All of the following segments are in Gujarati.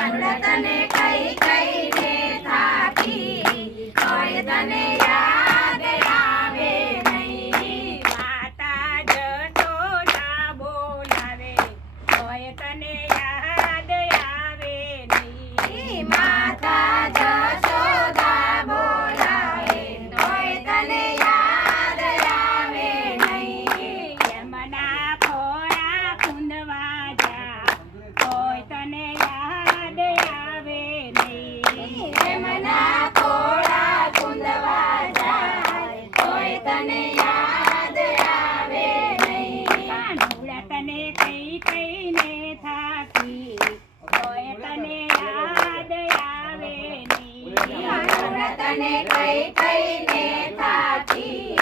તને કઈ કઈને થાકી તોય તને યાદ આવે નહીં માતા જશોદા બોલાવે તોય તને યાદ આવે નહીં માતા જશોદા બોલાવે તોય તને યાદ આવે નહીં યમના ખોળા કુંદવા જા તોય તને યાદ આવે નહીં યમના ખોળા કુંદવા જાય તોય તને યાદ આવે નહીં કાનુડા તને કઈ કઈને થાકી તોય તને યાદ આવે નહીં કાનુડા તને કઈ કઈને થાકી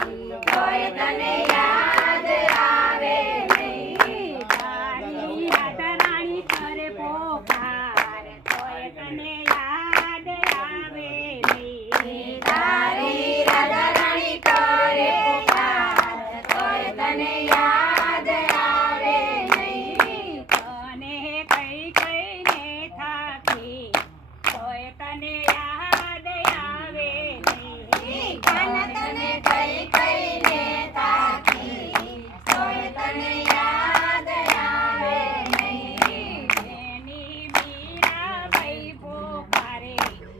તોય તને યાદ આવે નહીં તારી રાધા રાણી કરે પોકાર તોય તને યાદ આવે નહીં તારી રાધા રાણી કરે પોકાર તોય તને યાદ આવે નહીં તને કઈ કઈને થાકી તોય તને યાદ આવે નહીં કાના તને કઈ કઈને થાકી તોય તને યાદ આવે નહીં બેની મીરાબાઈ પોકારે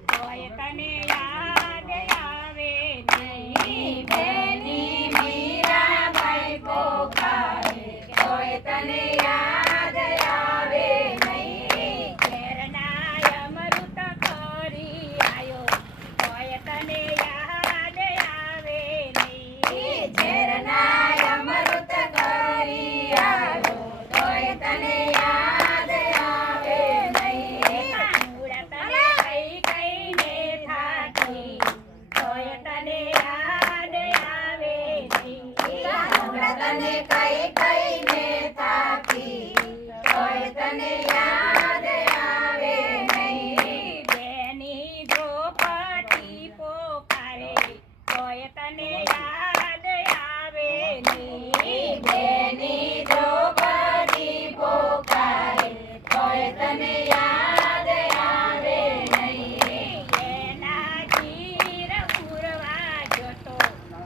તોય તને યાદ આવે નહીં બેની મીરાબાઈ પોકારે તોય તને યાદ આવે નહીં ઘેરના અમૃત કરી આયો તોય તને યાદ આવે નહીં ઘેરના અમૃત કરી આયો તોય તને યાદ આવે નહીં કાનુડા તને કઈ કઈને થાકી તોય તને યાદ આવે નહીં કાનુડા તને કઈ કઈને થાકી તોય તને યાદ આવે નહીં બેની દ્રૌપદી પોકારે તોય તને યાદ આવે નહીં બેની દ્રૌપદી પોકારે તોય તને યાદ આવે નહીં એના ચીર ઉરવા જતો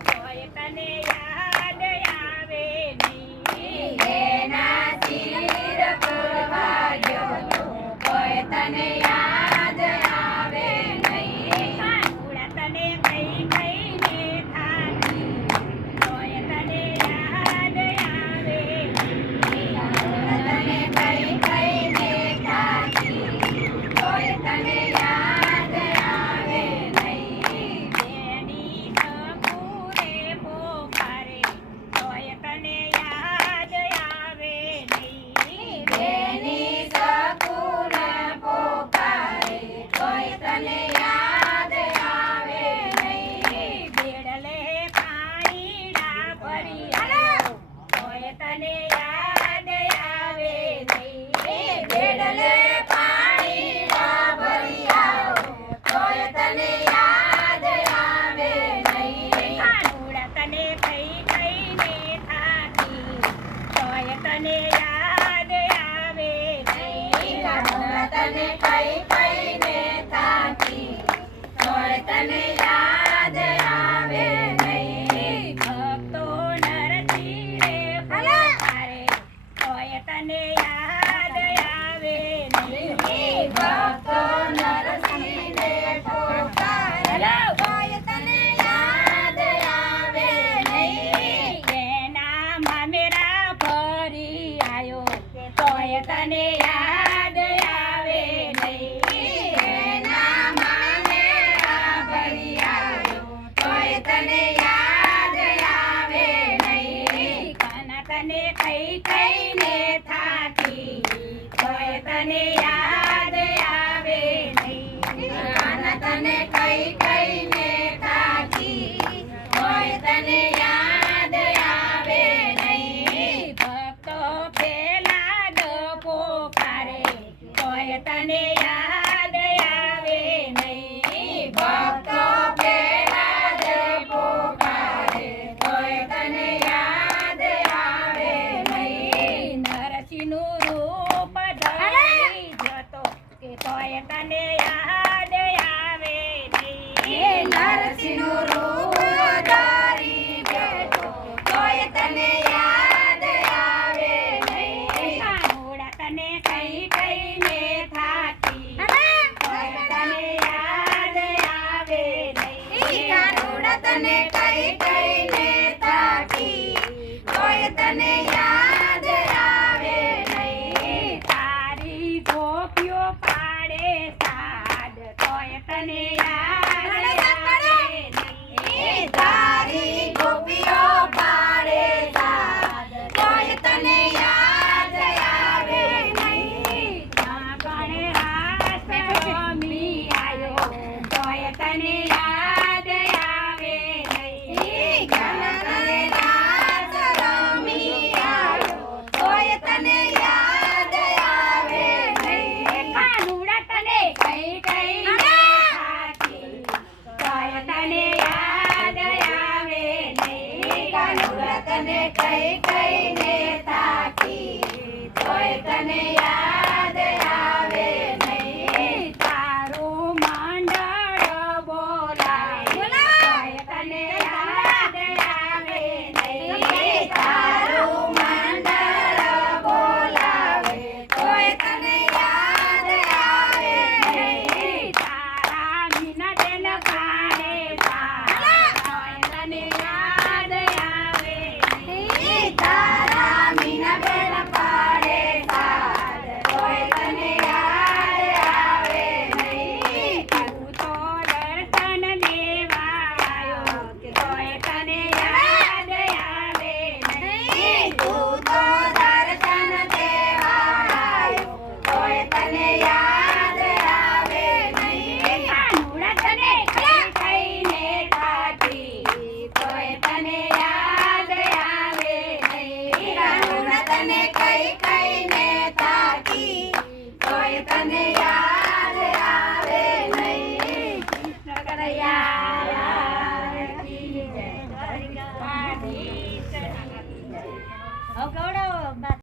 તોય તને યાદ આવે નહીં એના ચીર ઉરવા જતો તોય તને યાદ આવે નહીં કાનુડા તને કઈ કઈને થાકી તોય તને યાદ આવે નહીં કાનુડા તને કઈ કઈને થાકી તોય તને યાદ આવે નહીં બેની સપૂરે પોકારે તોય તને યાદ આવે નહીં બેની સપૂરે પોકારે તોય તને યાદ આવે નહીં બેડલે પાણીના ભરી આવ્યો તોય તને યાદ આવે નહીં બેડલે પાણીના ભરી આવ્યો તોય તને યાદ આવે નહીં કાનુડા તને કઈ કઈને થાકી તોય તને યાદ આવે નહીં કાનુડા તને કઈ કઈને થાકી તોય તને યાદ આવે નહીં ભક્તો નરસિંહે પોકારે તોય તને યાદ આવે નહીં ભક્તો નરસિંહે પોકારે તોય તને યાદ આવે નહીં એના મામેરા ભરી આયો તોય તને યાદ આવે નહીં એના મામેરા ભરી આયો તોય તને યાદ આવે નહીં કાના તને કઈ કઈને થાકી તોય તને યાદ આવે નહીં કાના તને કઈ કઈને થાકી તોય તને યાદ આવે નહીં ભક્તો પેલા દ પોકારે તોય તને યાદ આવે નહીં ભક્તો પેલા દ પોકારે તોય તને યાદ આવે નહીં નરસિંહનું રૂપ ધરી જતો કે તોય તોય તને યાદ આવે હે નહીં નરસિંહનું રૂપ ધારી બેઠો તોય તને યાદ આવે નહીં કાનુડા તને કઈ કઈને થાકી તોય તને યાદ આવે નહીં કાનુડા તને કઈ કઈને થાકી તોય તને યાદ આવે નહીં તારી ગોપીઓ પાડે સાદ તોય તને યાદ આવે નહીં તારી ગોપીઓ પાડે સાદ તોય તને યાદ આવે નહીં ગણે હાથ રમી આયો તોય તને યાદ આવે નહીં ગણતરે રાસ રમી આવ્યો તોય તને યાદ આવે નહીં કાનુડા તને કઈ કઈને થાકી તોય તને યાદ આવે નહીં કાનુડા તને કઈ કઈને થાકી તોય તને યાદ આવે નહીં તારું મંડળ બોલાય તોય તને યાદ આવે નહીં તારું મંડળ બોલાવે તોય તને યાદ આવે નહીં તારા મીના બેન પાડે સાદ તોય તને યાદ આવે નહીં તારા મીનાબેન પાડે સાદ તોય તને યાદ આવે નહીં તું તો દર્શન લેવા આવ્યો તોય તને યાદ આવે નહીં તું તો દર્શન દેવા આવ્યો તોય તને યાદ આવે નહીં કાનુડા તને કઈ કઈને થાકી તોય તને યાદ આવે નહીં કાનુડા તને કઈ કઈને થાકી તોય તને યાદ આવે નહીં કૃષ્ણ કનૈયા કી જય. દ્વારકાધીશ. હવે ગૌડો